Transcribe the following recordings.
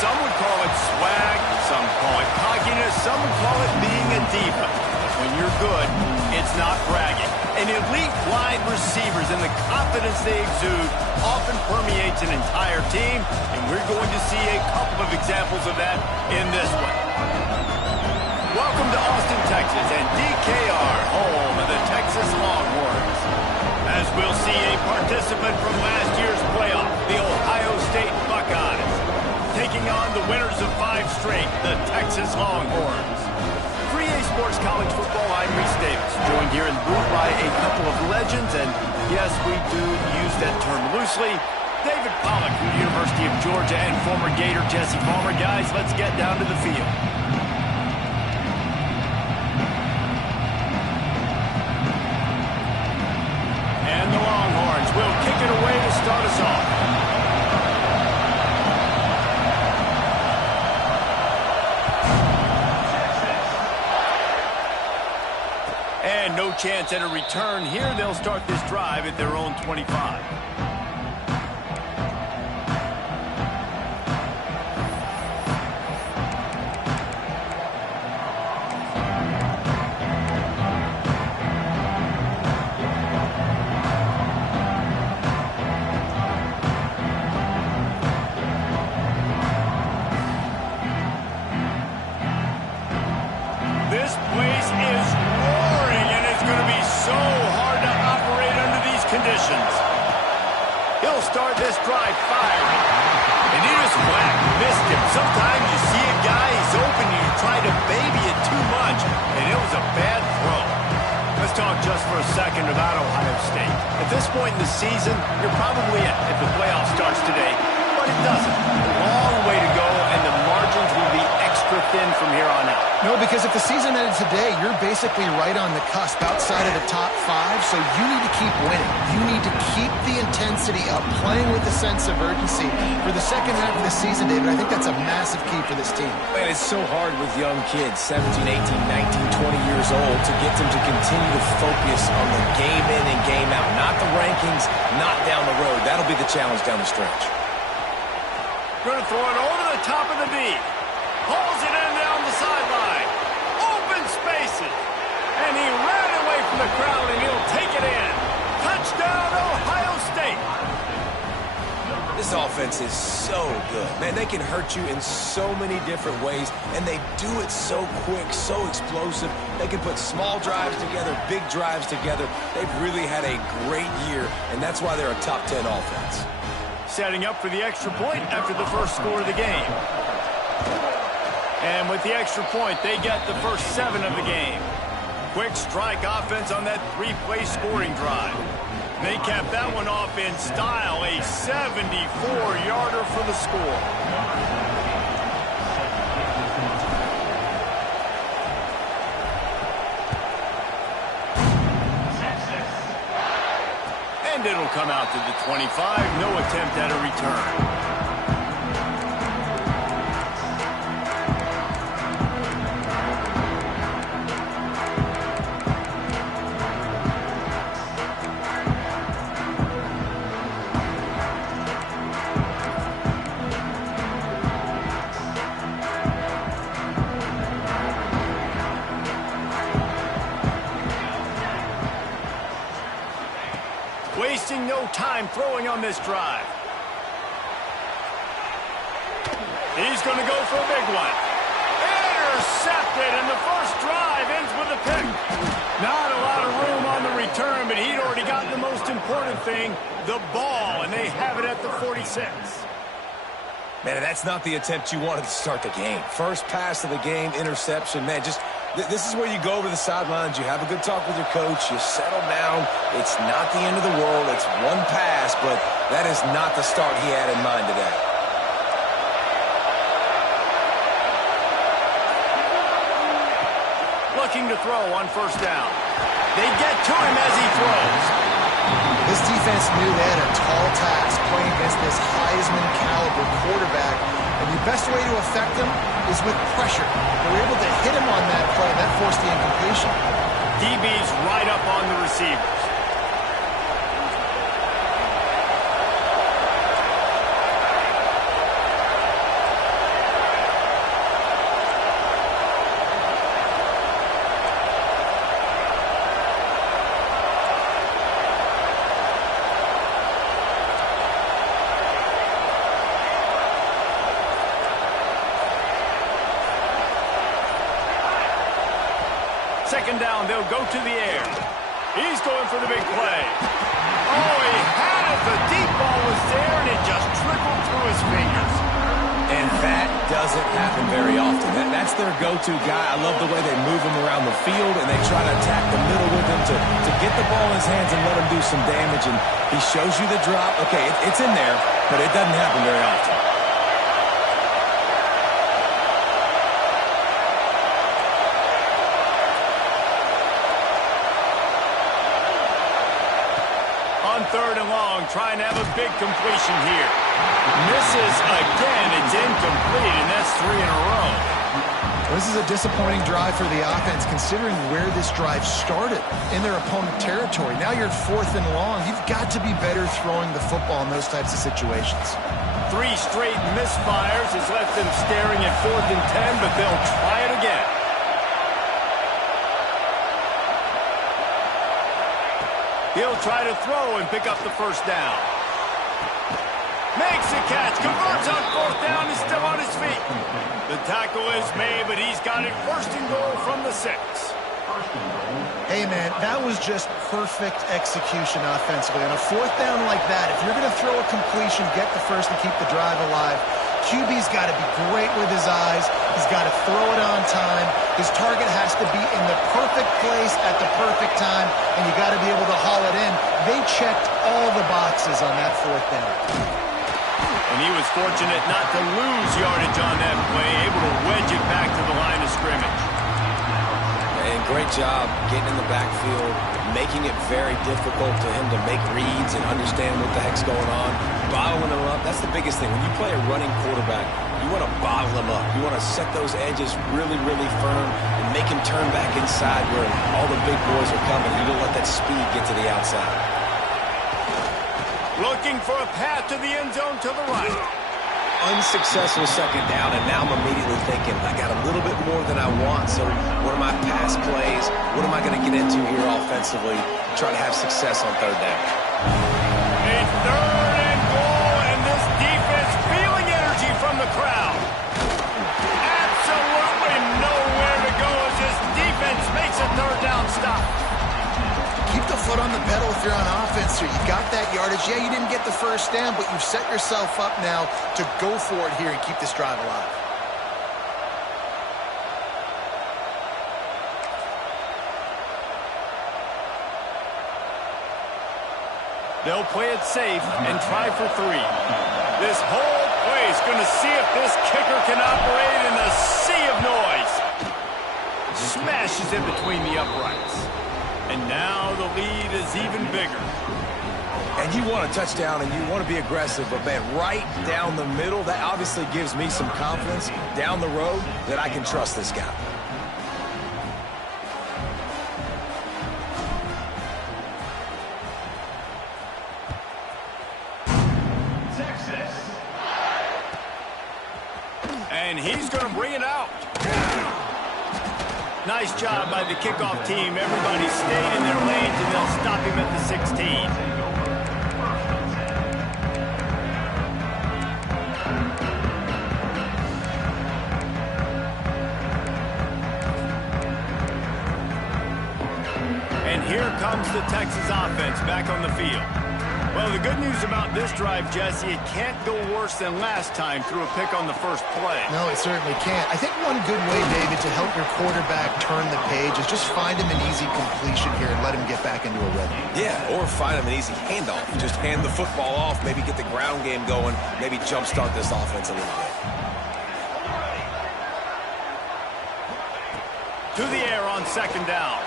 Some would call it swag, some call it cockiness, some would call it being a diva. But when you're good, it's not bragging. And elite wide receivers and the confidence they exude often permeates an entire team, and we're going to see a couple of examples of that in this one. Welcome to Austin, Texas, and DKR, home of the Texas Longhorns. As we'll see a participant from last year's playoff, the Ohio State Buckeyes, taking on the winners of 5 straight, the Texas Longhorns. 3A Sports College Football, I'm Reese Davis, joined here in the booth by a couple of legends, and yes, we do use that term loosely. David Pollack from the University of Georgia and former Gator Jesse Palmer. Guys, let's get down to the field. And the Longhorns will kick it away to start us off. And no chance at a return here. They'll start this drive at their own 25. This place is roaring, and it's going to be so hard to operate under these conditions. He'll start this drive firing. And he just flat missed him. Sometimes you see a guy, he's open, and you try to baby it too much, and it was a bad throw. Let's talk just for a second about Ohio State. At this point in the season, you're probably in if the playoff starts today, but it doesn't. A long way to go, and the margins will be extra thin from here on out. No, because if the season ended today, you're basically right on the cusp outside of the top 5, so you need to keep winning. You need to keep the intensity up, playing with a sense of urgency. For the second half of the season, David, I think that's a massive key for this team. Man, it's so hard with young kids, 17, 18, 19, 20 years old, to get them to continue to focus on the game in and game out, not the rankings, not down the road. That'll be the challenge down the stretch. Going to throw it over the top of the D. Pulls it in down the sideline. Open spaces. And he ran away from the crowd, and he'll take it in. Touchdown, Ohio State. This offense is so good. Man, they can hurt you in so many different ways, and they do it so quick, so explosive. They can put small drives together, big drives together. They've really had a great year, and that's why they're a top 10 offense. Setting up for the extra point after the first score of the game. And with the extra point, they get the first 7 of the game. Quick strike offense on that 3-play scoring drive. They capped that one off in style, a 74-yarder for the score. And it'll come out to the 25. No attempt at a return. Wasting no time throwing on this drive. He's going to go for a big one. Intercepted, and the first drive ends with a pick. Not a lot of room on the return, but he'd already gotten the most important thing, the ball, and they have it at the 46. Man, that's not the attempt you wanted to start the game. First pass of the game, interception. Man, just this is where you go over the sidelines. You have a good talk with your coach. You settle down. It's not the end of the world. It's one pass, but that is not the start he had in mind today. Looking to throw on first down. They get to him as he throws. This defense knew they had a tall task playing against this Heisman-caliber quarterback, and the best way to affect him is with pressure. They were able to hit him on that play. That forced the incompletion. DB's right up on the receivers. second down, they'll go to the air. He's going for the big play. Oh, he had it. The deep ball was there, and it just trickled through his fingers. And that doesn't happen very often. That's their go-to guy. I love the way they move him around the field, and they try to attack the middle with him to get the ball in his hands and let him do some damage. And he shows you the drop. Okay, it's in there, but it doesn't happen very often. On third and long, trying to have a big completion here. Misses again. It's incomplete, and that's 3 in a row. This is a disappointing drive for the offense, considering where this drive started in their opponent territory. Now you're at 4th and long. You've got to be better throwing the football in those types of situations. 3 straight misfires has left them staring at 4th and 10, but they'll try it again. He'll try to throw and pick up the first down. Makes the catch, converts on 4th down, is still on his feet. The tackle is made, but he's got it 1st and goal from the 6. Hey, man, that was just perfect execution offensively. On a 4th down like that, if you're going to throw a completion, get the first and keep the drive alive, QB's got to be great with his eyes. He's got to throw it on time. His target has to be in the perfect place at the perfect time, and you got to be able to haul it in. They checked all the boxes on that 4th down. And he was fortunate not to lose yardage on that play, able to wedge it back to the line of scrimmage. And great job getting in the backfield, making it very difficult to him to make reads and understand what the heck's going on. Bottling him up, that's the biggest thing. When you play a running quarterback, you want to bottle him up. You want to set those edges really, really firm and make him turn back inside where all the big boys are coming. You don't let that speed get to the outside. Looking for a path to the end zone to the right. Unsuccessful second down, and now I'm immediately thinking, I got a little bit more than I want, so what are my pass plays? What am I going to get into here offensively? Try to have success on 3rd down. A 3rd and goal, and this defense feeling energy from the crowd. Absolutely nowhere to go as this defense makes a 3rd down stop. Keep the foot on the pedal if you're on offense here. You got that yardage. Yeah, you didn't get the first down, but you've set yourself up now to go for it here and keep this drive alive. They'll play it safe and try for 3. This whole play is going to see if this kicker can operate in a sea of noise. Smashes in between the uprights. And now the lead is even bigger. And you want a touchdown and you want to be aggressive, but man, right down the middle, that obviously gives me some confidence down the road that I can trust this guy. Texas. And he's going to bring it out. Nice job by the kickoff team. Everybody stayed in their lanes, and they'll stop him at the 16. And here comes the Texas offense back on the field. Well, the good news about this drive, Jesse, it can't go worse than last time through a pick on the first play. No, it certainly can't. I think one good way, David, to help your quarterback turn the page is just find him an easy completion here and let him get back into a rhythm. Yeah, or find him an easy handoff. Just hand the football off, maybe get the ground game going, maybe jumpstart this offense a little bit. To the air on 2nd down.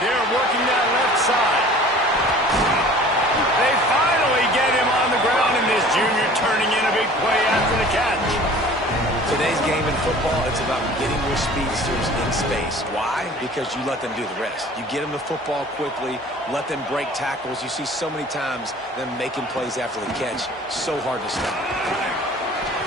They're working that left side. They finally get him on the ground, and this junior turning in a big play after the catch. Today's game in football, it's about getting your speedsters in space. Why? Because you let them do the rest. You get them the football quickly, let them break tackles. You see so many times them making plays after the catch. So hard to stop.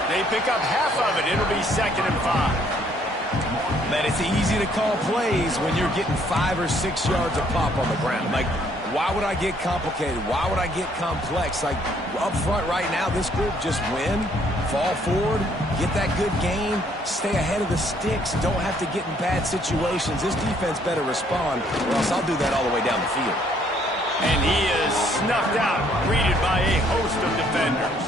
They pick up half of it. It'll be 2nd and 5. Man, it's easy to call plays when you're getting 5 or 6 yards of pop on the ground. Like, Why would I get complicated? Why would I get complex? Like, up front right now, this group just win, fall forward, get that good game, stay ahead of the sticks, don't have to get in bad situations. This defense better respond, or else I'll do that all the way down the field. And he is snuffed out, greeted by a host of defenders.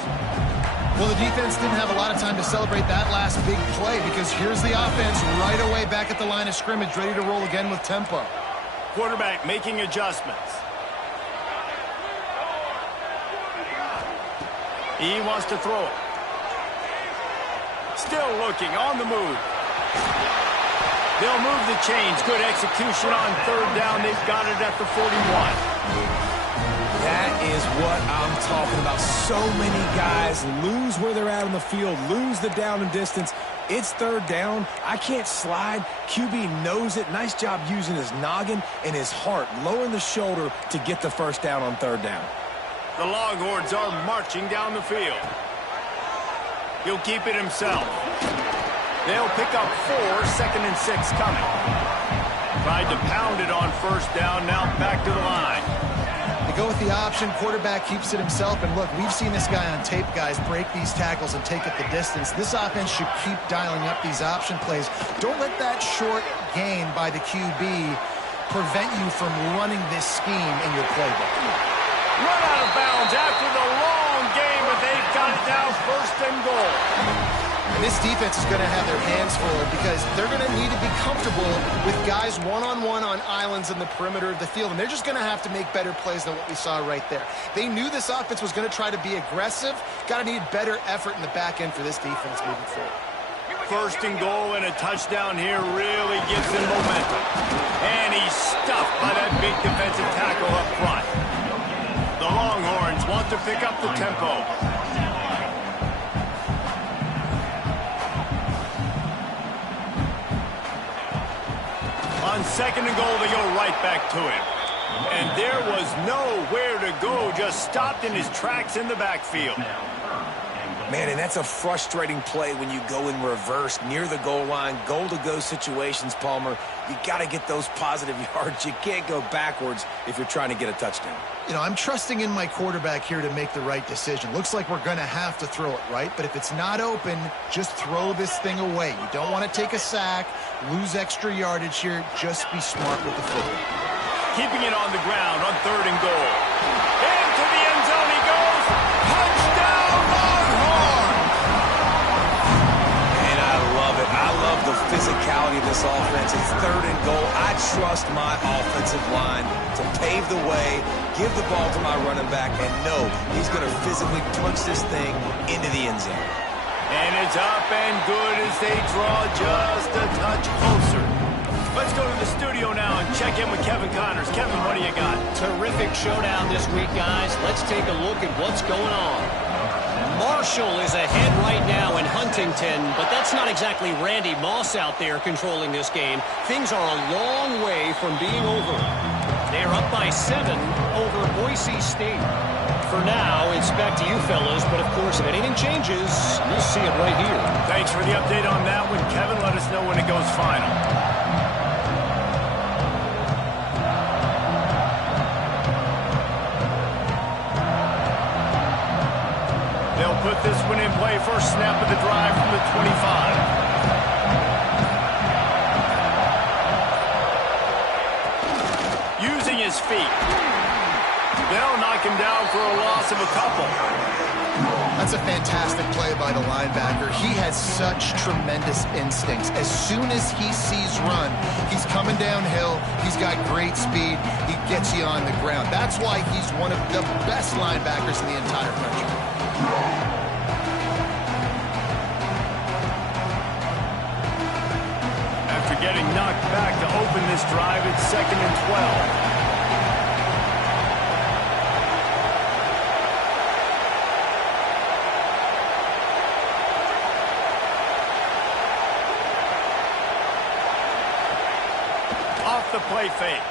Well, the defense didn't have a lot of time to celebrate that last big play because here's the offense right away back at the line of scrimmage, ready to roll again with tempo. Quarterback making adjustments. He wants to throw it. Still looking on the move. They'll move the chains. Good execution on third down. They've got it at the 41. That is what I'm talking about. So many guys lose where they're at on the field, lose the down and distance. It's third down. I can't slide. QB knows it. Nice job using his noggin and his heart, lowering the shoulder to get the first down on third down. The Longhorns are marching down the field. He'll keep it himself. They'll pick up 4, 2nd and 6 coming. Tried to pound it on first down, now back to the line. They go with the option, quarterback keeps it himself, and look, we've seen this guy on tape, guys, break these tackles and take it the distance. This offense should keep dialing up these option plays. Don't let that short gain by the QB prevent you from running this scheme in your playbook. Run out of bounds after the long game, but they've got it now, 1st and goal. And this defense is going to have their hands full because they're going to need to be comfortable with guys one-on-one on islands in the perimeter of the field, and they're just going to have to make better plays than what we saw right there. They knew this offense was going to try to be aggressive. Got to need better effort in the back end for this defense moving forward. 1st and goal, and a touchdown here really gives them momentum. And he's stuffed by that big defensive tackle up front. The Longhorns want to pick up the tempo. On 2nd and goal, they go right back to him. And there was nowhere to go, just stopped in his tracks in the backfield. Man, and that's a frustrating play when you go in reverse near the goal line, goal-to-go situations, Palmer. You got to get those positive yards. You can't go backwards if you're trying to get a touchdown. You know, I'm trusting in my quarterback here to make the right decision. Looks like we're going to have to throw it, right? But if it's not open, just throw this thing away. You don't want to take a sack, lose extra yardage here. Just be smart with the football. Keeping it on the ground on 3rd and goal. Into the end zone he goes. Touchdown, Longhorn! And I love it. I love the physicality of this offense. It's 3rd and goal. I trust my offensive line to pave the way, give the ball to my running back, and know he's going to physically punch this thing into the end zone. And it's up and good as they draw just a touch closer. Let's go to the studio now and check in with Kevin Connors. Kevin, what do you got? Terrific showdown this week, guys. Let's take a look at what's going on. Marshall is ahead right now in Huntington, but that's not exactly Randy Moss out there controlling this game. Things are a long way from being over. They're up by 7 over Boise State. For now, it's back to you fellas, but of course, if anything changes, you'll see it right here. Thanks for the update on that one, Kevin. Let us know when it goes final. They'll put this one in play. First snap of the drive from the 25. Using his feet. They'll knock him down for a loss of a couple. That's a fantastic play by the linebacker. He has such tremendous instincts. As soon as he sees run, he's coming downhill. He's got great speed. He gets you on the ground. That's why he's one of the best linebackers in the entire country. After getting knocked back to open this drive, it's 2nd and 12. The play fake.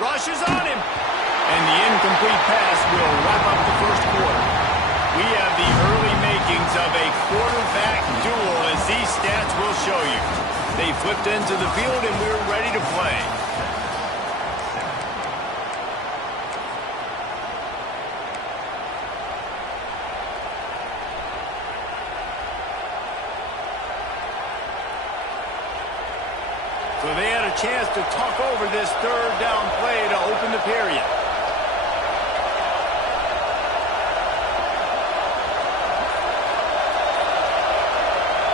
Rushes on him. And the incomplete pass will wrap up the first quarter. We have the early makings of a quarterback duel, as these stats will show you. They flipped into the field and we're ready to play. chance to talk over this third down play to open the period.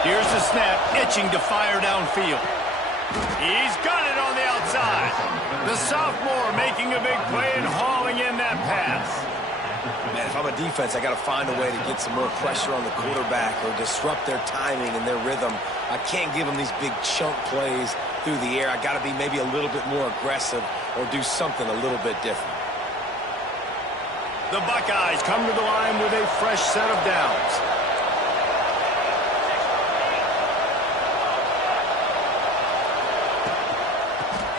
Here's the snap, itching to fire downfield. He's got it on the outside. The sophomore making a big play and hauling in that pass. Man, if I'm a defense, I got to find a way to get some more pressure on the quarterback or disrupt their timing and their rhythm. I can't give them these big chunk plays through the air. I got to be maybe a little bit more aggressive or do something a little bit different. The Buckeyes come to the line with a fresh set of downs.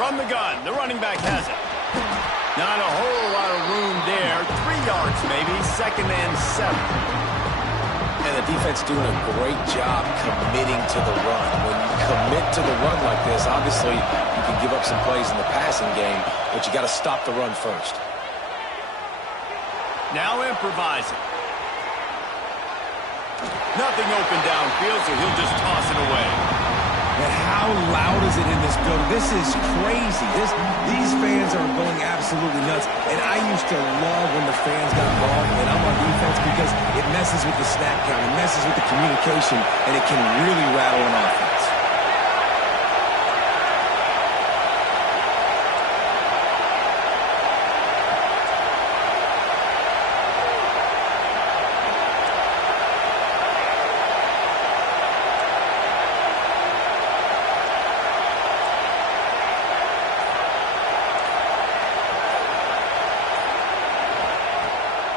From the gun, the running back has it. Not a whole lot of room there. 3 yards maybe, 2nd and 7. And the defense doing a great job committing to the run. When you commit to the run like this, obviously you can give up some plays in the passing game, but you got to stop the run first. Now improvising. Nothing open downfield, so he'll just toss it away. And how loud is it in this building? This is crazy. These fans are going absolutely nuts. And I used to love when the fans got involved when I'm on defense because it messes with the snap count, it messes with the communication, and it can really rattle an offense.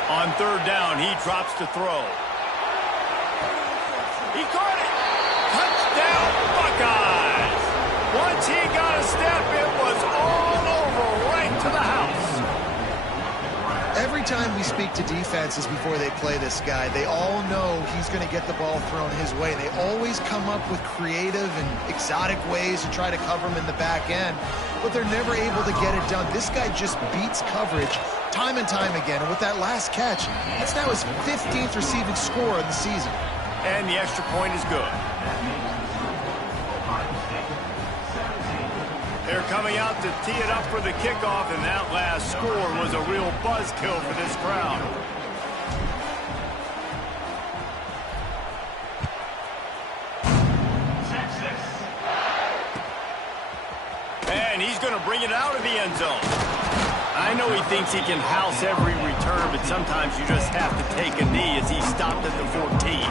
On 3rd down, he drops to throw. He caught it. Touchdown, Buckeyes. Once he got a step, it was all over right to the house. Every time we speak to defenses before they play this guy, they all know he's going to get the ball thrown his way. They always come up with creative and exotic ways to try to cover him in the back end, but they're never able to get it done. This guy just beats coverage time and time again, and with that last catch, that's now his 15th receiving score of the season. And the extra point is good. They're coming out to tee it up for the kickoff, and that last score was a real buzzkill for this crowd. And he's going to bring it out of the end zone. I know he thinks he can house every return, but sometimes you just have to take a knee as he stopped at the 14.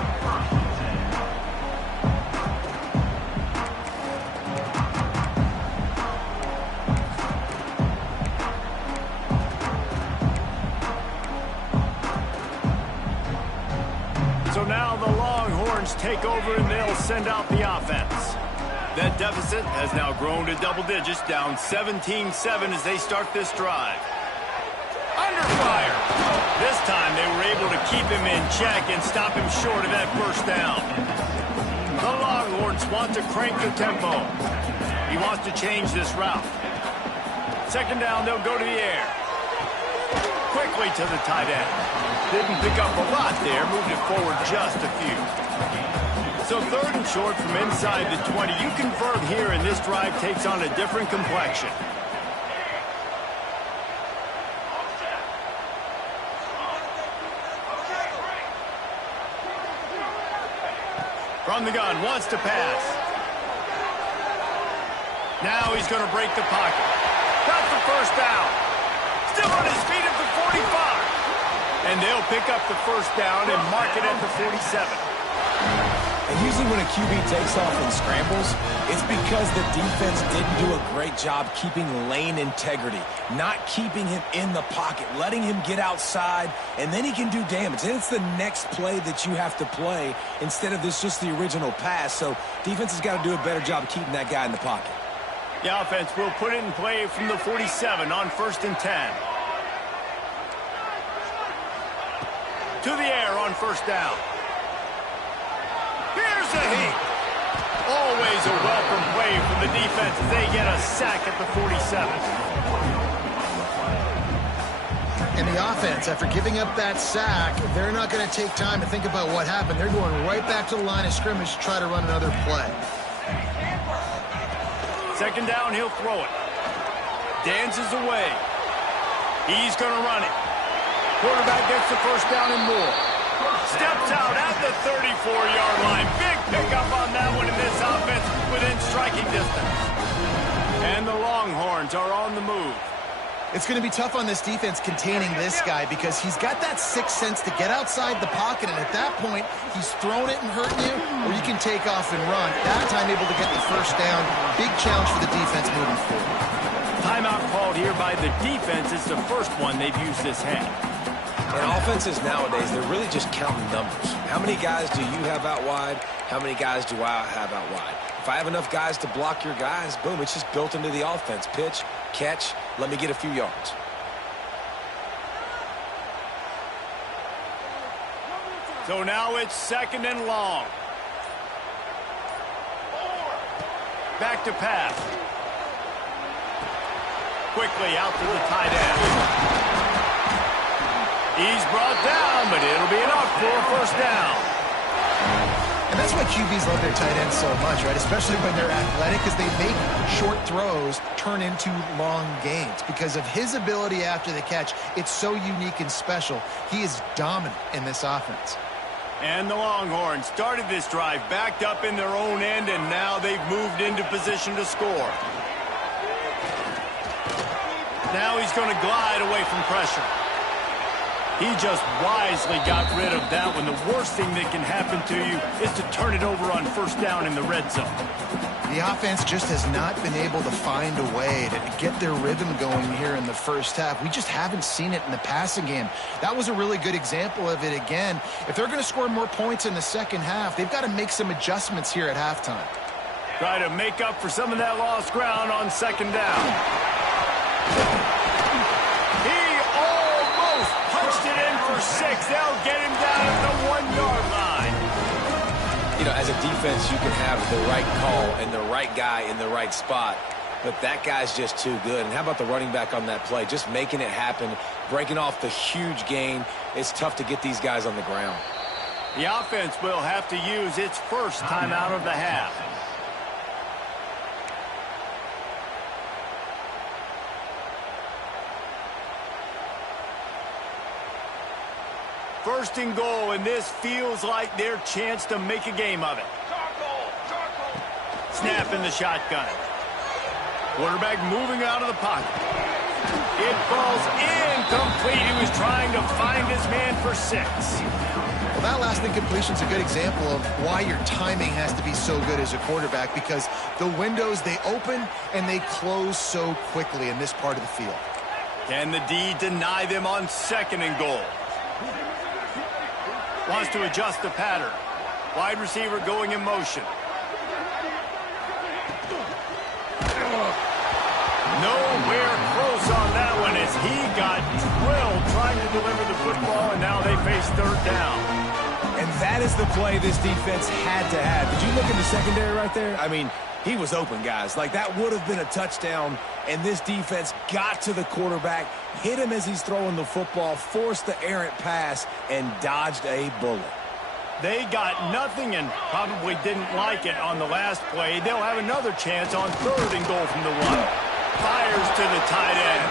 So now the Longhorns take over and they'll send out the offense. That deficit has now grown to double digits, down 17-7 as they start this drive. Under fire. This time they were able to keep him in check and stop him short of that first down. The Longhorns want to crank the tempo. He wants to change this route. 2nd down, they'll go to the air. Quickly to the tight end. Didn't pick up a lot there, moved it forward just a few. So 3rd and short from inside the 20. You convert here and this drive takes on a different complexion. From the gun, wants to pass. Now he's going to break the pocket. Got the first down. Still on his feet at the 45. And they'll pick up the first down and mark it at the 47. And usually when a QB takes off and scrambles, it's because the defense didn't do a great job keeping lane integrity, not keeping him in the pocket, letting him get outside, and then he can do damage. And it's the next play that you have to play instead of this just the original pass. So defense has got to do a better job keeping that guy in the pocket. The offense will put it in play from the 47 on 1st and 10. To the air on 1st down. Here's a heat. Always a welcome play from the defense as they get a sack at the 47. And the offense, after giving up that sack, they're not going to take time to think about what happened. They're going right back to the line of scrimmage to try to run another play. Second down, he'll throw it. Dances away. He's going to run it. Quarterback gets the first down and more. Steps out at the 34-yard line. Big pickup on that one in this offense within striking distance. And the Longhorns are on the move. It's going to be tough on this defense containing this guy because he's got that sixth sense to get outside the pocket, and at that point, he's throwing it and hurting you, or you can take off and run. That time able to get the first down. Big challenge for the defense moving forward. Timeout called here by the defense. It's the first one they've used this half. And offenses nowadays, they're really just counting numbers. How many guys do you have out wide? How many guys do I have out wide? If I have enough guys to block your guys, boom, it's just built into the offense. Pitch, catch, let me get a few yards. So now it's second and long. Back to pass. Quickly out to the tight end. He's brought down, but it'll be enough for a first down. And that's why QBs love their tight ends so much, right? Especially when they're athletic, because they make short throws turn into long gains. Because of his ability after the catch, it's so unique and special. He is dominant in this offense. And the Longhorns started this drive backed up in their own end, and now they've moved into position to score. Now he's going to glide away from pressure. He just wisely got rid of that one. The worst thing that can happen to you is to turn it over on first down in the red zone. The offense just has not been able to find a way to get their rhythm going here in the first half. We just haven't seen it in the passing game. That was a really good example of it again. If they're going to score more points in the second half, they've got to make some adjustments here at halftime. Try to make up for some of that lost ground on second down. He almost punched it in for 6. They'll get him down at the 1-yard line. You know, as a defense, you can have the right call and the right guy in the right spot, but that guy's just too good. And how about the running back on that play? Just making it happen, breaking off the huge gain. It's tough to get these guys on the ground. The offense will have to use its first timeout of the half. First and goal, and this feels like their chance to make a game of it. Snap in the shotgun. Quarterback moving out of the pocket. It falls incomplete. He was trying to find his man for 6. Well, that last incompletion is a good example of why your timing has to be so good as a quarterback, because the windows, they open and they close so quickly in this part of the field. Can the D deny them on second and goal? Wants to adjust the pattern. Wide receiver going in motion. Nowhere close on that one as he got drilled trying to deliver the football, and now they face third down. And that is the play this defense had to have. Did you look in the secondary right there? I mean, he was open, guys. Like, that would have been a touchdown, and this defense got to the quarterback, hit him as he's throwing the football, forced the errant pass, and dodged a bullet. They got nothing and probably didn't like it on the last play. They'll have another chance on third and goal from the 1. Fires to the tight end.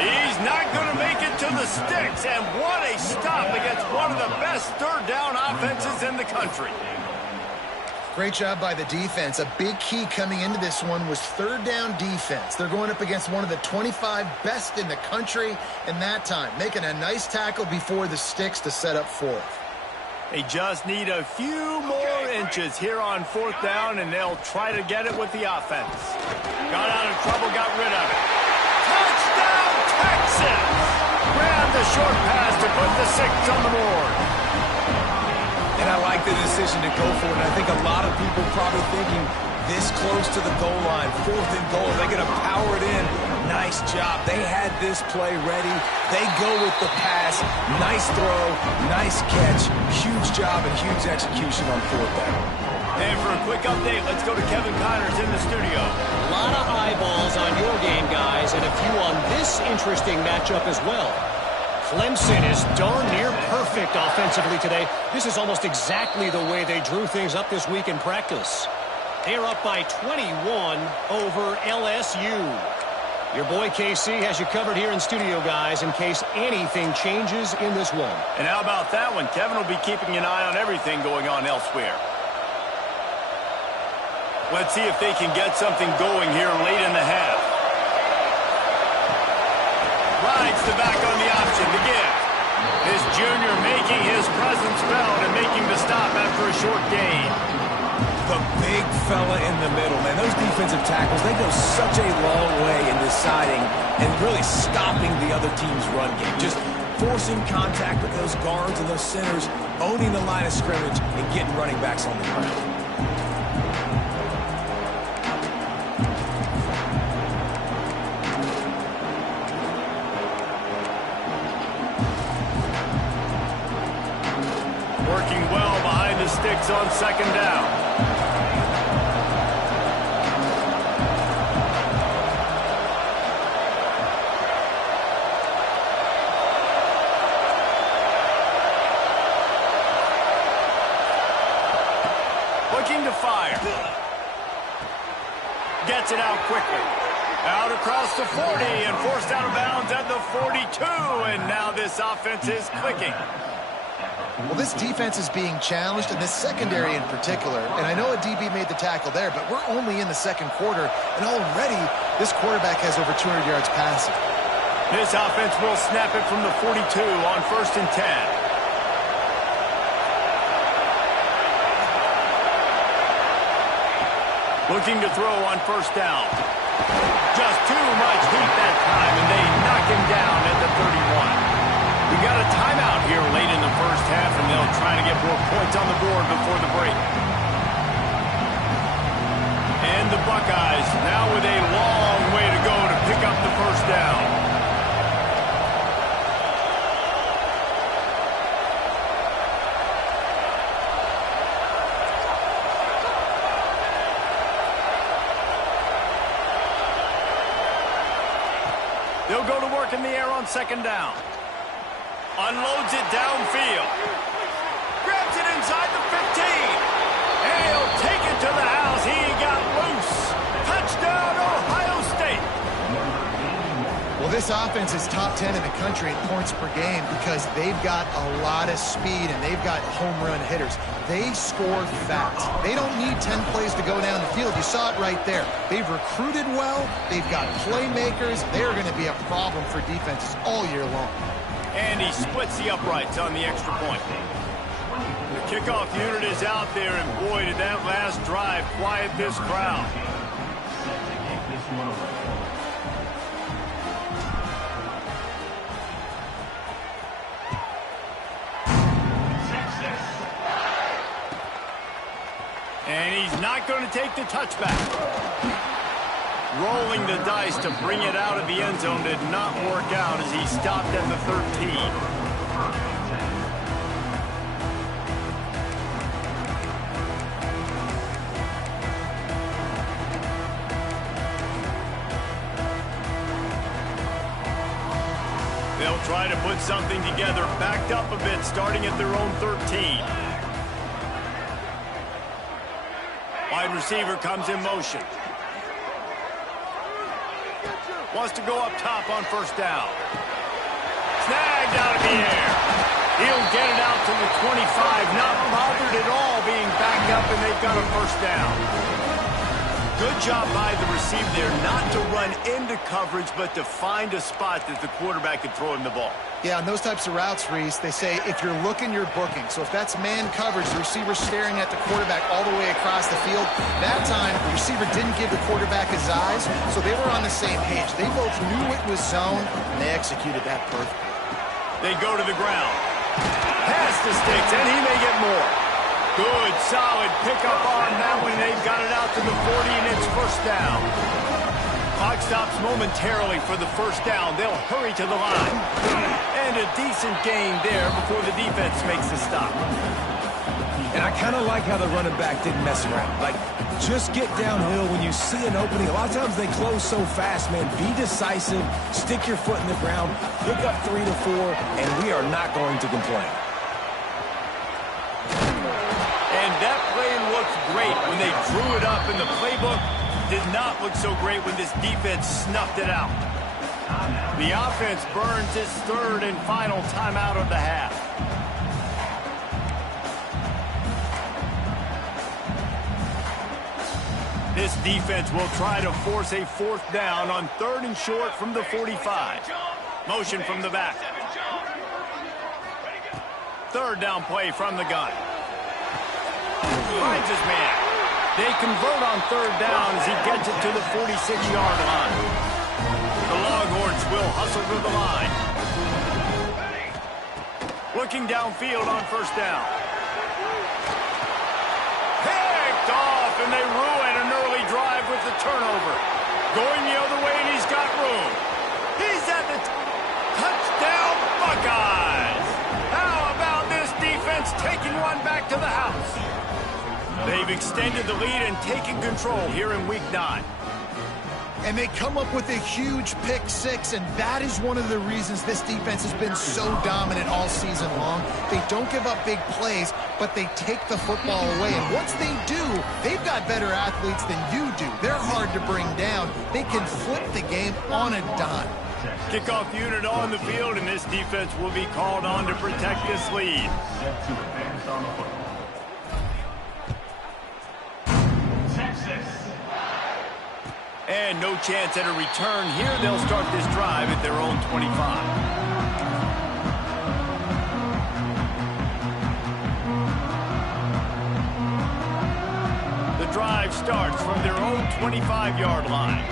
He's not going to make it to the sticks, and what a stop against one of the best third down offenses in the country. Great job by the defense. A big key coming into this one was third down defense. They're going up against one of the 25 best in the country in that time, making a nice tackle before the sticks to set up fourth. They just need a few more inches here on fourth down, and they'll try to get it with the offense. Got out of trouble, got rid of it. Touchdown, Texas! Grabbed the short pass to put the 6 on the board. And I like the decision to go for it. And I think a lot of people probably thinking this close to the goal line, fourth and goal, they're going to power it in. Nice job. They had this play ready. They go with the pass. Nice throw, nice catch. Huge job and huge execution on fourth down. And for a quick update, let's go to Kevin Connors in the studio. A lot of eyeballs on your game, guys, and a few on this interesting matchup as well. Clemson is darn near perfect offensively today. This is almost exactly the way they drew things up this week in practice. They are up by 21 over LSU. Your boy KC has you covered here in studio, guys, in case anything changes in this one. And how about that one? Kevin will be keeping an eye on everything going on elsewhere. Let's see if they can get something going here late in the half. Rides the back on the option to give. This junior making his presence felt and making the stop after a short gain. The big fella in the middle, man. Those defensive tackles, they go such a long way in deciding and really stopping the other team's run game. Just forcing contact with those guards and those centers, owning the line of scrimmage, and getting running backs on the ground. Working well behind the sticks on second down. Looking to fire. Gets it out quickly. Out across the 40 and forced out of bounds at the 42. And now this offense is clicking. Well, this defense is being challenged, and this secondary in particular. And I know a DB made the tackle there, but we're only in the second quarter, and already this quarterback has over 200 yards passing. This offense will snap it from the 42 on 1st and 10. Looking to throw on 1st down. Just too much heat that time, and they knock him down at the 31. We got a timeout here late in the first half, and they'll try to get more points on the board before the break. And the Buckeyes now with a long way to go to pick up the 1st down. They'll go to work in the air on 2nd down. Unloads it downfield. Grabs it inside the 15. And he'll take it to the house. He got loose. Touchdown, Ohio State. Well, this offense is top 10 in the country in points per game because they've got a lot of speed and they've got home run hitters. They score fast. They don't need 10 plays to go down the field. You saw it right there. They've recruited well. They've got playmakers. They're going to be a problem for defenses all year long. And he splits the uprights on the extra point. The kickoff unit is out there, and boy, did that last drive quiet this crowd. And he's not going to take the touchback. Rolling the dice to bring it out of the end zone did not work out as he stopped at the 13. They'll try to put something together, backed up a bit, starting at their own 13. Wide receiver comes in motion. Wants to go up top on 1st down. Snagged out of the air. He'll get it out to the 25. Not bothered at all being backed up, and they've got a 1st down. Good job by the receiver there not to run into coverage, but to find a spot that the quarterback could throw him the ball. Yeah, on those types of routes, Reese, they say if you're looking, you're booking. So if that's man coverage, the receiver's staring at the quarterback all the way across the field. That time, the receiver didn't give the quarterback his eyes, so they were on the same page. They both knew it was zone, and they executed that perfectly. They go to the ground. Pass the sticks, and he may get more. Good, solid pickup on that one. They've got it out to the 40, and it's 1st down. Clock stops momentarily for the 1st down. They'll hurry to the line. And a decent gain there before the defense makes the stop. And I kind of like how the running back didn't mess around. Like, just get downhill when you see an opening. A lot of times they close so fast, man. Be decisive. Stick your foot in the ground. Pick up 3 to 4, and we are not going to complain. And that play looks great when they drew it up, and the playbook did not look so great when this defense snuffed it out. The offense burns its third and final timeout of the half. This defense will try to force a fourth down on 3rd and short from the 45. Motion from the back. 3rd down play from the gun. Finds his man. They convert on 3rd down as he gets it to the 46-yard line. The Longhorns will hustle to the line. Looking downfield on 1st down. Picked off, and they ruin an early drive with the turnover. Going the other way, and he's got room. He's at the touchdown, Buckeyes. How about this defense taking one back to the house? They've extended the lead and taken control here in Week 9. And they come up with a huge pick six, and that is one of the reasons this defense has been so dominant all season long. They don't give up big plays, but they take the football away. And once they do, they've got better athletes than you do. They're hard to bring down. They can flip the game on a dime. Kickoff unit on the field, and this defense will be called on to protect this lead. And no chance at a return here. They'll start this drive at their own 25. The drive starts from their own 25-yard line.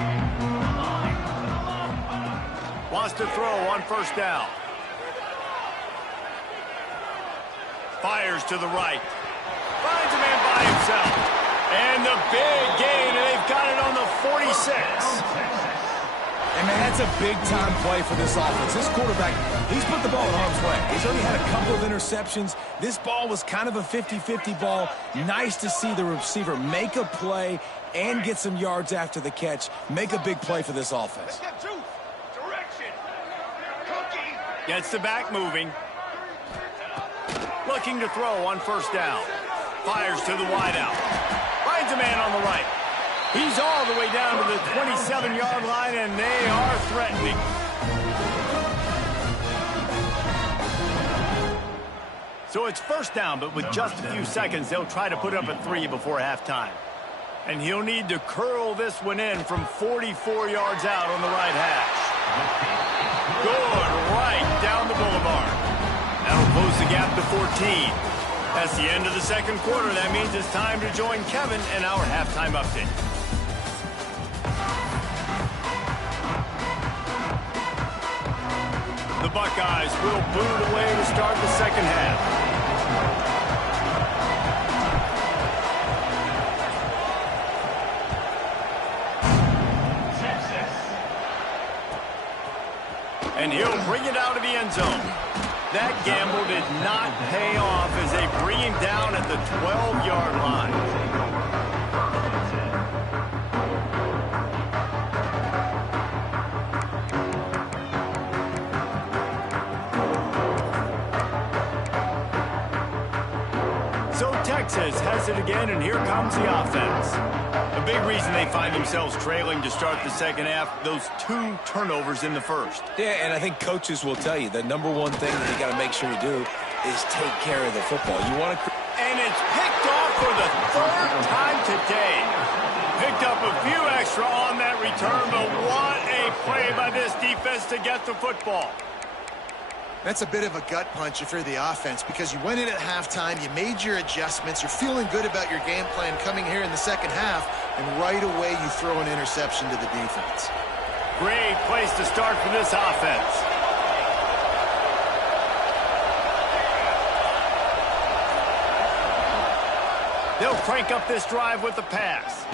Wants to throw on 1st down. Fires to the right. Finds a man by himself. And the big gain, and they've got it on the 46. And, man, that's a big-time play for this offense. This quarterback, he's put the ball in harm's way. He's already had a couple of interceptions. This ball was kind of a 50-50 ball. Nice to see the receiver make a play and get some yards after the catch. Make a big play for this offense. Gets the back moving. Looking to throw on 1st down. Fires to the wideout. Finds a man on the right. He's all the way down to the 27-yard line, and they are threatening. So it's 1st down, but with just a few seconds, they'll try to put up a 3 before halftime. And he'll need to curl this one in from 44 yards out on the right hash. Good, right down the boulevard. That'll close the gap to 14. That's the end of the 2nd quarter. That means it's time to join Kevin and our halftime update. The Buckeyes will boot away to start the 2nd half. And he'll bring it out of the end zone. That gamble did not pay off as they bring him down at the 12-yard line. So Texas has it again, and here comes the offense. A big reason they find themselves trailing to start the 2nd half, those 2 turnovers in the 1st. Yeah, and I think coaches will tell you the number one thing that you got to make sure you do is take care of the football. You want to... And it's picked off for the 3rd time today. Picked up a few extra on that return, but what a play by this defense to get the football. That's a bit of a gut punch if you're the offense, because you went in at halftime, you made your adjustments, you're feeling good about your game plan coming here in the 2nd half, and right away you throw an interception to the defense. Great place to start for this offense. They'll crank up this drive with the pass.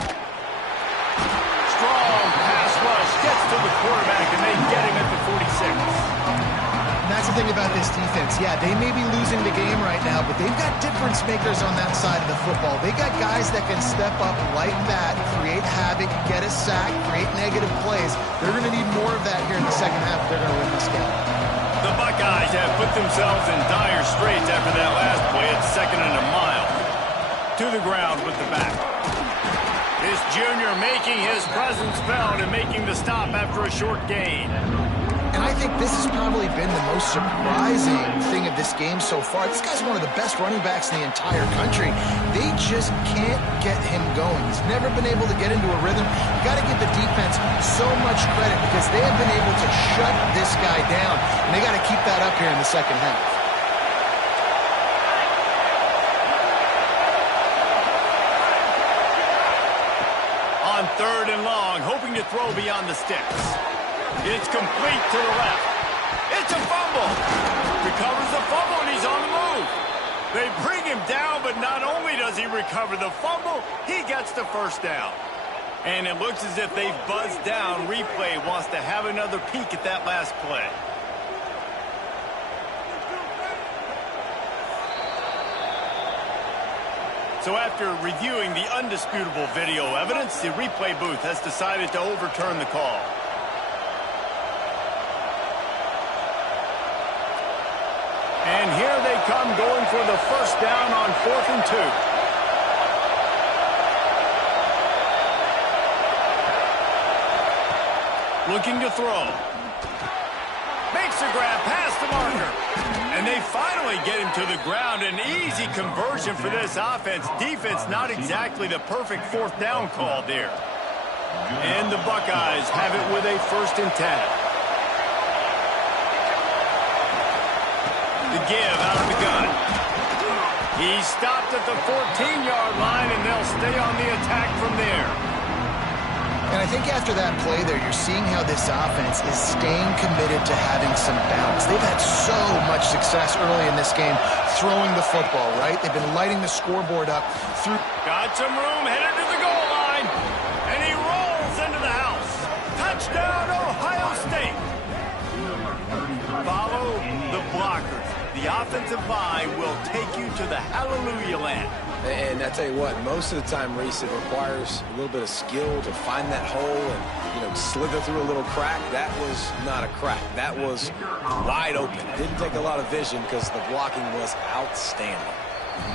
Strong pass rush gets to the quarterback, and they get him at the 46. And that's the thing about this defense. Yeah, they may be losing the game right now, but they've got difference makers on that side of the football. They got guys that can step up like that, create havoc, get a sack, create negative plays. They're going to need more of that here in the 2nd half if they're going to win this game. The Buckeyes have put themselves in dire straits after that last play at 2nd and a mile. To to the ground with the back. This junior making his presence felt and making the stop after a short gain. And I think this has probably been the most surprising thing of this game so far. This guy's one of the best running backs in the entire country. They just can't get him going. He's never been able to get into a rhythm. You got to give the defense so much credit because they have been able to shut this guy down. And they got to keep that up here in the second half. On 3rd and long, hoping to throw beyond the sticks. It's complete to the left. It's a fumble. Recovers the fumble, and he's on the move. They bring him down, but not only does he recover the fumble, he gets the first down. And it looks as if they've buzzed down. Replay wants to have another peek at that last play. So after reviewing the undisputable video evidence, the replay booth has decided to overturn the call. And here they come going for the first down on 4th and 2. Looking to throw. Makes a grab past the marker. And they finally get him to the ground. An easy conversion for this offense. Defense not exactly the perfect 4th down call there. And the Buckeyes have it with a 1st and 10. The give out of the gun. He's stopped at the 14-yard line, and they'll stay on the attack from there. And I think after that play there, you're seeing how this offense is staying committed to having some balance. They've had so much success early in this game throwing the football, right? They've been lighting the scoreboard up through. Got some room, headed to the goal line, and he rolls into the house. Touchdown, Ohio State. Follow the blockers. The offensive line will take you to the hallelujah land. And I tell you what, most of the time, Reese, it requires a little bit of skill to find that hole and, slither through a little crack. That was not a crack. That was wide open. Didn't take a lot of vision because the blocking was outstanding.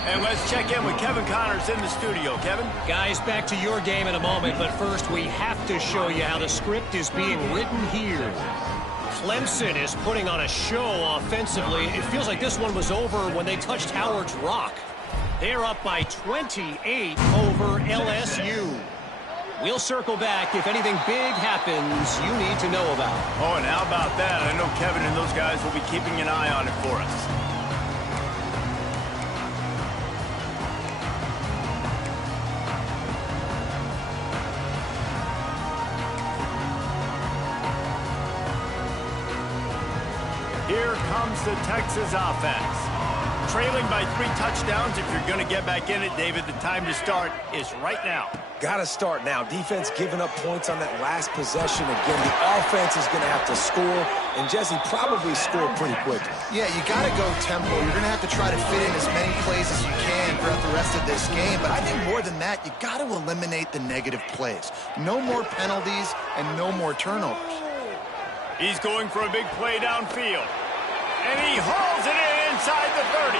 And let's check in with Kevin Connors in the studio. Kevin? Guys, back to your game in a moment, but first we have to show you how the script is being written here. Clemson is putting on a show offensively. It feels like this one was over when they touched Howard's Rock. They're up by 28 over LSU. We'll circle back if anything big happens you need to know about. Oh, and how about that? I know Kevin and those guys will be keeping an eye on it for us. Here comes the Texas offense. Trailing by 3 touchdowns. If you're going to get back in it, David, the time to start is right now. Got to start now. Defense giving up points on that last possession. Again, the offense is going to have to score, and Jesse probably scored pretty quickly. Yeah, you got to go tempo. You're going to have to try to fit in as many plays as you can throughout the rest of this game. But I think more than that, you got to eliminate the negative plays. No more penalties and no more turnovers. He's going for a big play downfield. And he hauls it in inside the 30.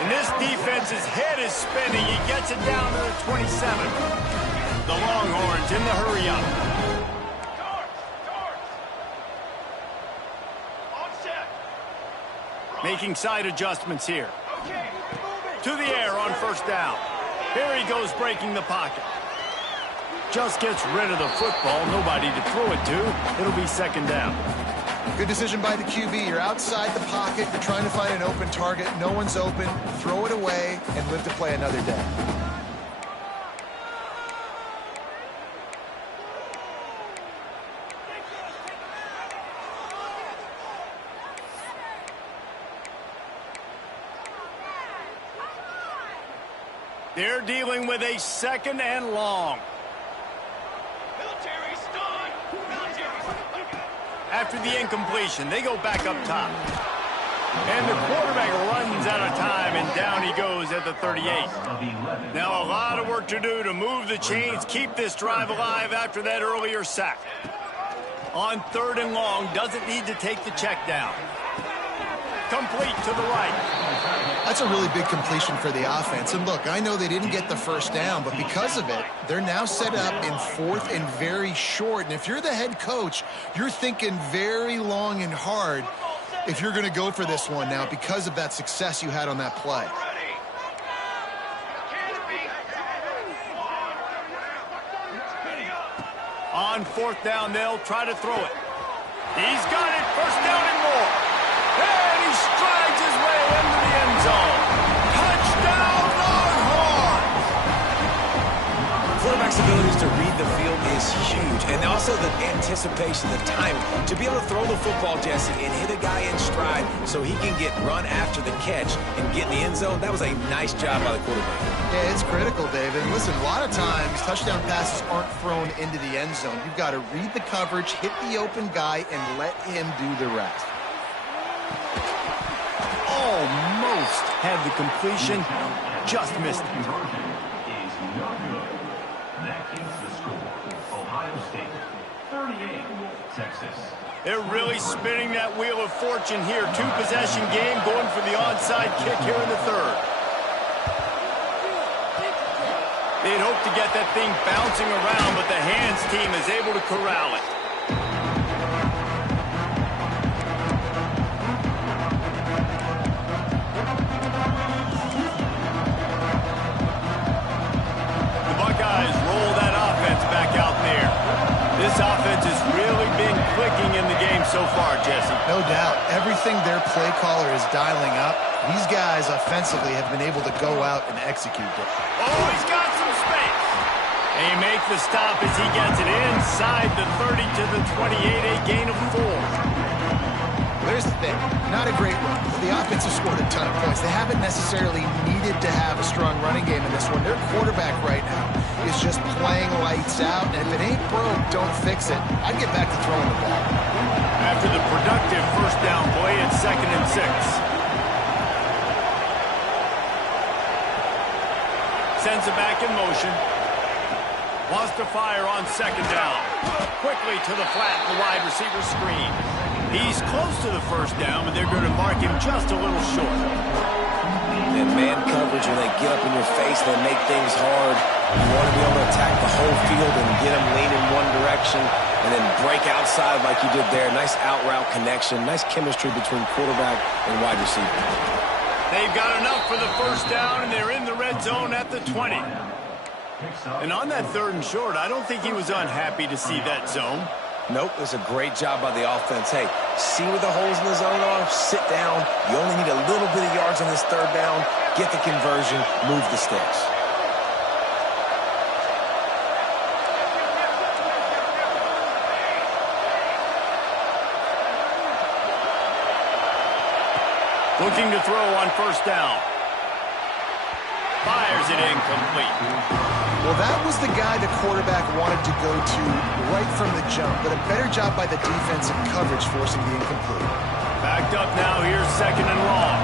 And this defense's head is spinning. He gets it down to the 27. The Longhorns in the hurry-up. Making side adjustments here. To the air on 1st down. Here he goes breaking the pocket. Just gets rid of the football. Nobody to throw it to. It'll be 2nd down. Good decision by the QB. You're outside the pocket. You're trying to find an open target. No one's open. Throw it away and live to play another day. They're dealing with a 2nd and long. After the incompletion, they go back up top. And the quarterback runs out of time, and down he goes at the 38. Now a lot of work to do to move the chains, keep this drive alive after that earlier sack. On 3rd and long, doesn't need to take the check down. Complete to the right. I That's a really big completion for the offense. And look, I know they didn't get the first down, but because of it, they're now set up in 4th and very short. And if you're the head coach, you're thinking very long and hard if you're going to go for this one now because of that success you had on that play. On 4th down, they'll try to throw it. He's got it. First down and more. And he strides his way into the end zone. Touchdown, Longhorns! Quarterback's abilities to read the field is huge. And also the anticipation, the timing. To be able to throw the football, Jesse, and hit a guy in stride so he can get run after the catch and get in the end zone, that was a nice job by the quarterback. Yeah, it's critical, David. Listen, a lot of times touchdown passes aren't thrown into the end zone. You've got to read the coverage, hit the open guy, and let him do the rest. Almost had the completion, just missed it. They're really spinning that wheel of fortune here. 2-possession game, going for the onside kick here in the 3rd. They'd hope to get that thing bouncing around, but the hands team is able to corral it. The Buckeyes roll that offense back out there. This offense has really been clicking in the game so far, Jesse. No doubt. Everything their play caller is dialing up, these guys offensively have been able to go out and execute it. Oh, he's got some space. And he makes the stop as he gets it inside the 30 to the 28, a gain of 4. There's the thing. Not a great run. The offense has scored a ton of points. They haven't necessarily needed to have a strong running game in this one. Their quarterback right now is just playing lights out. And if it ain't broke, don't fix it. I'd get back to throwing the ball. After the productive first down play, it's 2nd and 6. Sends it back in motion. Wants to fire on 2nd down. Quickly to the flat, the wide receiver screen. He's close to the first down, but they're going to mark him just a little short. And man coverage, when they get up in your face, they make things hard. You want to be able to attack the whole field and get them leaning one direction and then break outside like you did there. Nice out route connection. Nice chemistry between quarterback and wide receiver. They've got enough for the first down, and they're in the red zone at the 20. And on that 3rd and short, I don't think he was unhappy to see that zone. Nope, it's a great job by the offense. Hey, see where the holes in the zone are, sit down. You only need a little bit of yards on this 3rd down. Get the conversion, move the sticks. Looking to throw on first down. Fires it incomplete. Well, that was the guy the quarterback wanted to go to right from the jump, but a better job by the defense in coverage forcing the incomplete. Backed up now, here's 2nd and long.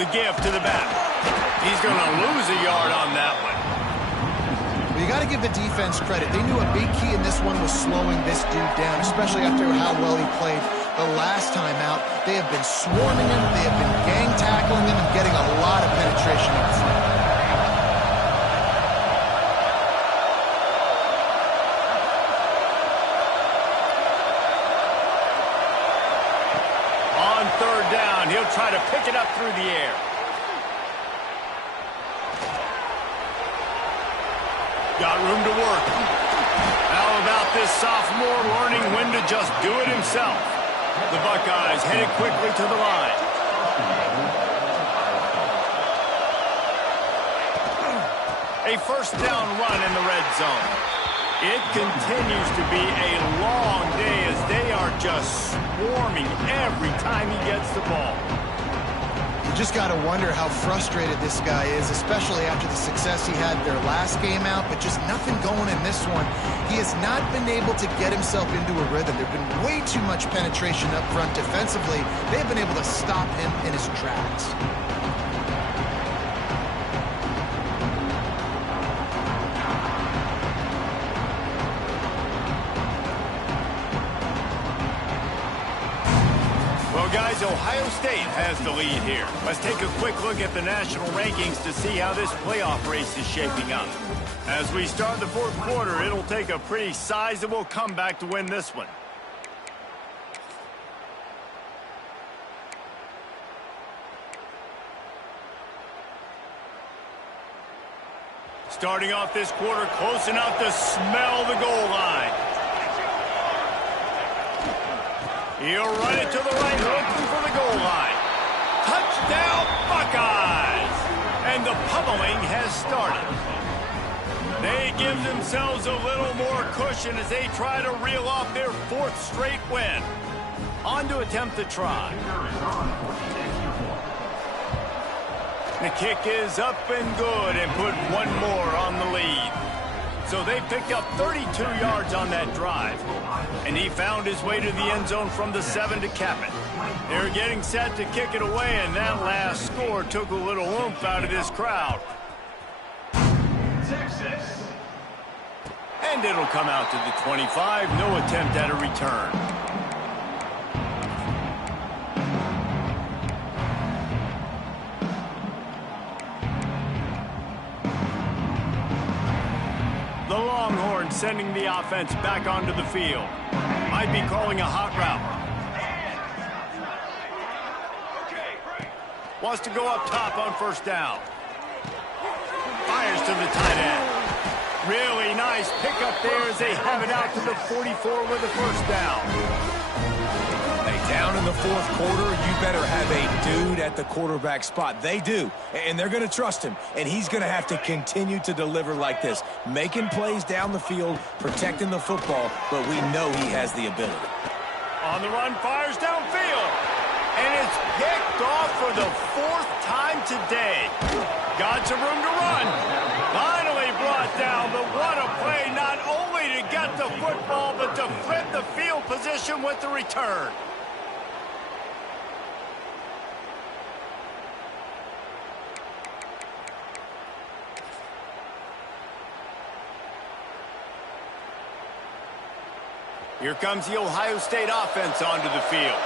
The give to the back. He's going to lose a yard on that one. Well, you got to give the defense credit. They knew a big key in this one was slowing this dude down, especially after how well he played the last time out. They have been swarming him, they have been gang tackling him, and getting a lot of penetration up front. On 3rd down, he'll try to pick it up through the air. Got room to work. How about this sophomore learning when to just do it himself? The Buckeyes headed quickly to the line. A first down run in the red zone. It continues to be a long day as they are just swarming every time he gets the ball. You just got to wonder how frustrated this guy is, especially after the success he had their last game out, but just nothing going in this one. He has not been able to get himself into a rhythm. There's been way too much penetration up front defensively. They've been able to stop him in his tracks. Well, guys, Ohio State has the lead here. Let's take a quick look at the national rankings to see how this playoff race is shaping up. As we start the fourth quarter, it'll take a pretty sizable comeback to win this one. Starting off this quarter close enough to smell the goal line. He'll run it to the right, looking for the goal line. Touchdown, Buckeyes! And the pummeling has started. They give themselves a little more cushion as they try to reel off their fourth straight win. On to attempt the try. The kick is up and good and put one more on the lead. So they picked up 32 yards on that drive. And he found his way to the end zone from the 7 to cap it. They're getting set to kick it away, and that last score took a little oomph out of this crowd. Texas. And it'll come out to the 25. No attempt at a return. The Longhorns sending the offense back onto the field. Might be calling a hot route. Wants to go up top on first down. Fires to the tight end. Really nice pickup there as they have it out to the 44 with a first down. Down in the fourth quarter, you better have a dude at the quarterback spot. They do, and they're going to trust him, and he's going to have to continue to deliver like this, making plays down the field, protecting the football, but we know he has the ability. On the run, fires downfield, and it's picked off for the fourth time today. Got some room to run. Finally brought down, but what a play, not only to get the football, but to flip the field position with the return. Here comes the Ohio State offense onto the field.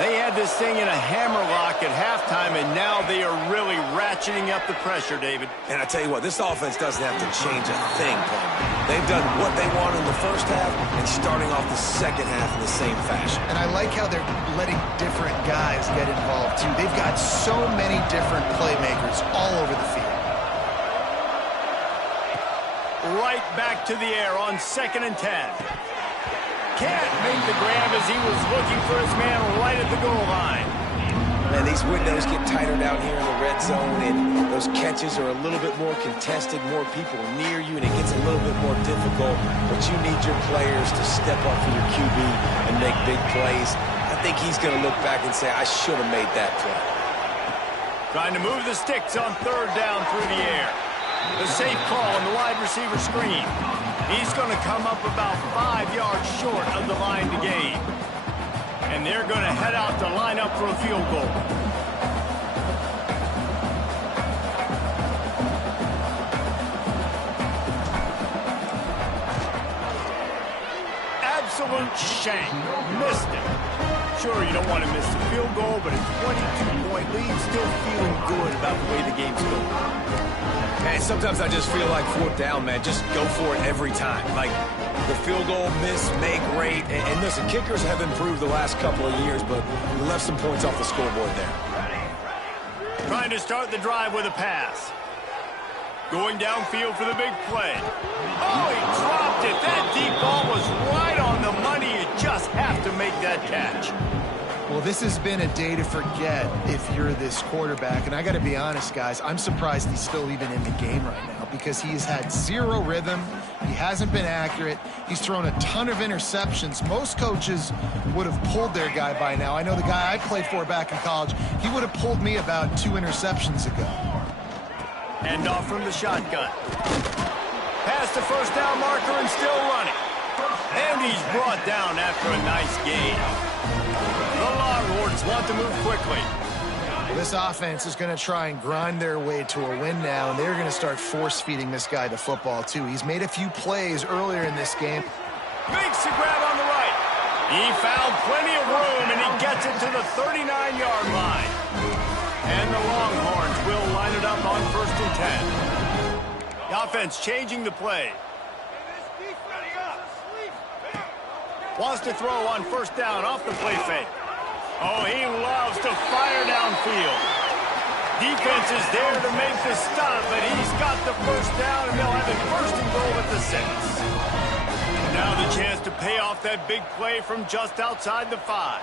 They had this thing in a hammerlock at halftime, and now they are really ratcheting up the pressure, David. And I tell you what, this offense doesn't have to change a thing, Paul. They've done what they want in the first half and starting off the second half in the same fashion. And I like how they're letting different guys get involved, too. They've got so many different playmakers all over the field. Right back to the air on 2nd and 10. Can't make the grab as he was looking for his man right at the goal line. Man, these windows get tighter down here in the red zone, and those catches are a little bit more contested, more people near you, and it gets a little bit more difficult. But you need your players to step up for your QB and make big plays. I think he's going to look back and say, I should have made that play. Trying to move the sticks on 3rd down through the air. The safe call on the wide receiver screen. He's going to come up about 5 yards short of the line to gain. And they're going to head out to line up for a field goal. Absolute shank. Missed it. Sure, you don't want to miss the field goal, but a 22-point lead, still feeling good about the way the game's going. And sometimes I just feel like 4th down, man, just go for it every time. Like the field goal, miss, make, rate. And listen, kickers have improved the last couple of years, but we left some points off the scoreboard there. Trying to start the drive with a pass. Going downfield for the big play. Oh, he dropped it. That deep ball was right on the money. You just have to make that catch. Well, this has been a day to forget if you're this quarterback. And I got to be honest, guys, I'm surprised he's still even in the game right now because he has had zero rhythm. He hasn't been accurate. He's thrown a ton of interceptions. Most coaches would have pulled their guy by now. I know the guy I played for back in college, he would have pulled me about 2 interceptions ago. Hand off from the shotgun. Past the first down marker and still running. And he's brought down after a nice gain. The Longhorns want to move quickly. Well, this offense is going to try and grind their way to a win now, and they're going to start force-feeding this guy the football, too. He's made a few plays earlier in this game. Makes the grab on the right. He found plenty of room, and he gets it to the 39-yard line. And the Longhorns will line it up on 1st and 10. The offense changing the play. Wants to throw on 1st down off the play fake. Oh, he loves to fire downfield. Defense is there to make the stop, but he's got the 1st down, and they'll have it 1st and goal at the 6. Now the chance to pay off that big play from just outside the 5.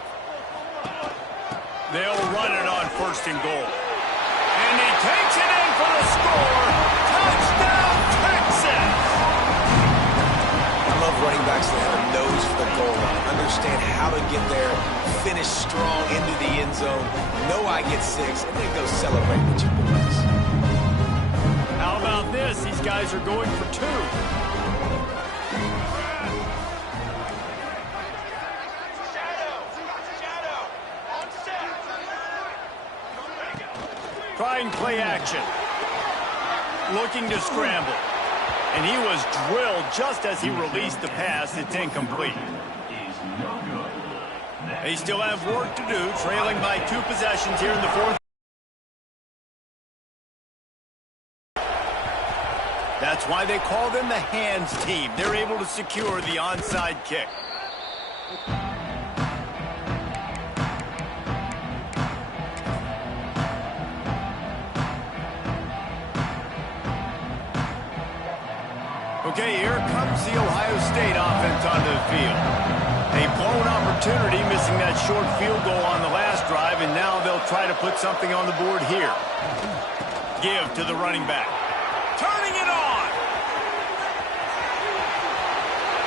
They'll run it on 1st and goal. And he takes it in for the score. Touchdown, Texas! I love running backs that have a nose for the goal line. Understand how to get there, finish strong into the end zone, know I get 6, and then go celebrate with your boys. How about this? These guys are going for 2. Trying play action. Looking to scramble. And he was drilled just as he released the pass. It's incomplete. They still have work to do, trailing by 2 possessions here in the 4th. That's why they call them the hands team. They're able to secure the onside kick. Okay, here comes the Ohio State offense onto the field. A blown opportunity, missing that short field goal on the last drive, and now they'll try to put something on the board here. Give to the running back. Turning it on!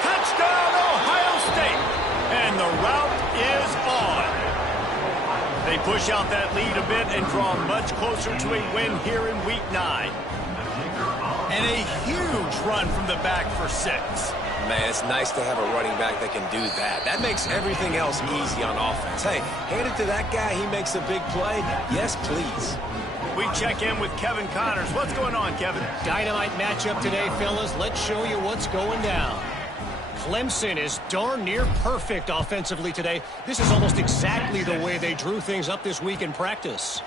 Touchdown, Ohio State! And the route is on. They push out that lead a bit and draw much closer to a win here in Week 9. And a huge run from the back for 6. Man, it's nice to have a running back that can do that. That makes everything else easy on offense. Hey, hand it to that guy. He makes a big play. Yes, please. We check in with Kevin Connors. What's going on, Kevin? Dynamite matchup today, fellas. Let's show you what's going down. Clemson is darn near perfect offensively today. This is almost exactly the way they drew things up this week in practice.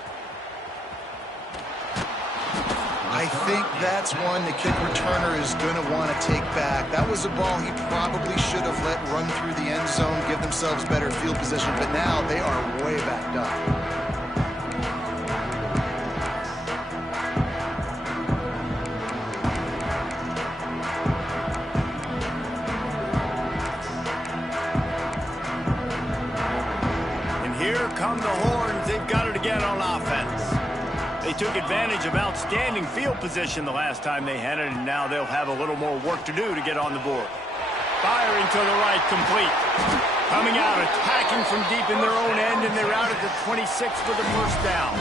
I think that's one the kick returner is going to want to take back. That was a ball he probably should have let run through the end zone, give themselves better field position, but now they are way backed up. And here come the Horns. They've got it again on offense. They took advantage of outstanding field position the last time they had it, and now they'll have a little more work to do to get on the board. Firing to the right, complete. Coming out, attacking from deep in their own end, and they're out at the 26 with a 1st down.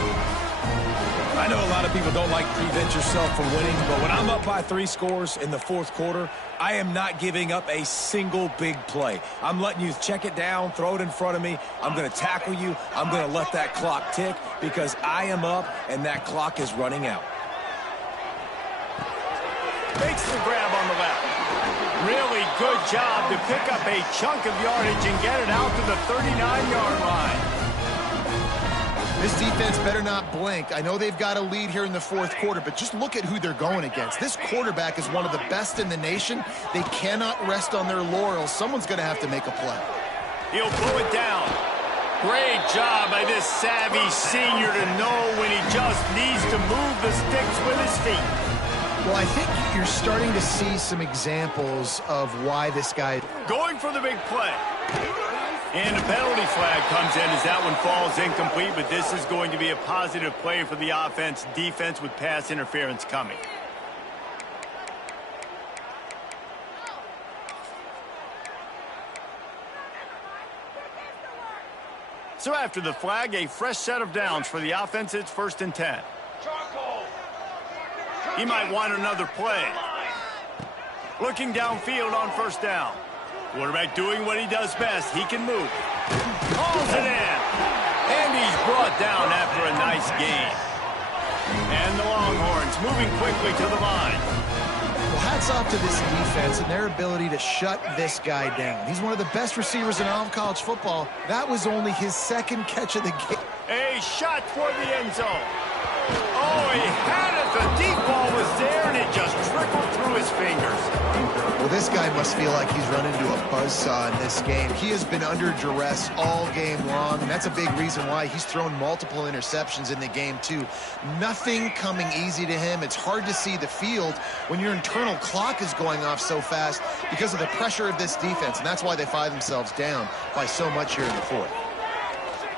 I know a lot of people don't like to prevent yourself from winning, but when I'm up by 3 scores in the 4th quarter, I am not giving up a single big play. I'm letting you check it down, throw it in front of me. I'm going to tackle you. I'm going to let that clock tick because I am up and that clock is running out. Makes the grab on the left. Really good job to pick up a chunk of yardage and get it out to the 39-yard line. This defense better not blink. I know they've got a lead here in the 4th quarter, but just look at who they're going against. This quarterback is one of the best in the nation. They cannot rest on their laurels. Someone's going to have to make a play. He'll pull it down. Great job by this savvy senior to know when he just needs to move the sticks with his feet. Well, I think you're starting to see some examples of why this guy... Going for the big play. And a penalty flag comes in as that one falls incomplete, but this is going to be a positive play for the offense. Defense with pass interference coming. So after the flag, a fresh set of downs for the offense. It's 1st and 10. He might want another play. Looking downfield on 1st down. Quarterback doing what he does best. He can move. Calls it in. And he's brought down after a nice gain. And the Longhorns moving quickly to the line. Well, hats off to this defense and their ability to shut this guy down. He's one of the best receivers in all of college football. That was only his second catch of the game. A shot for the end zone. Oh, he had it. The deep ball was there, and it just trickled through his fingers. Well, this guy must feel like he's run into a buzzsaw in this game. He has been under duress all game long, and that's a big reason why he's thrown multiple interceptions in the game, too. Nothing coming easy to him. It's hard to see the field when your internal clock is going off so fast because of the pressure of this defense, and that's why they find themselves down by so much here in the fourth.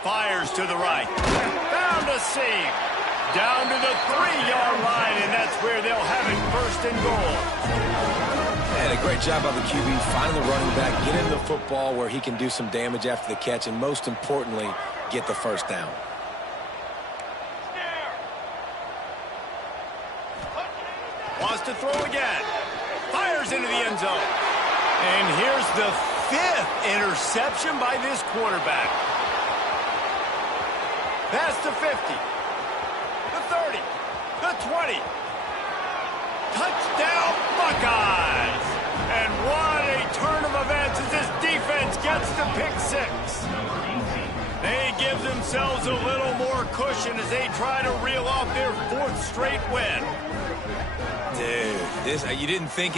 Fires to the right. Found a seam. Down to the 3-yard line, and that's where they'll have it, first and goal. And a great job by the QB, finding the running back, get him the football where he can do some damage after the catch, and most importantly, get the first down. Wants to throw again. Fires into the end zone. And here's the 5th interception by this quarterback. Past the 50. The 30. The 20. Touchdown, Buckeyes! And what a turn of events as this defense gets to pick 6. They give themselves a little more cushion as they try to reel off their 4th straight win. Dude, you didn't think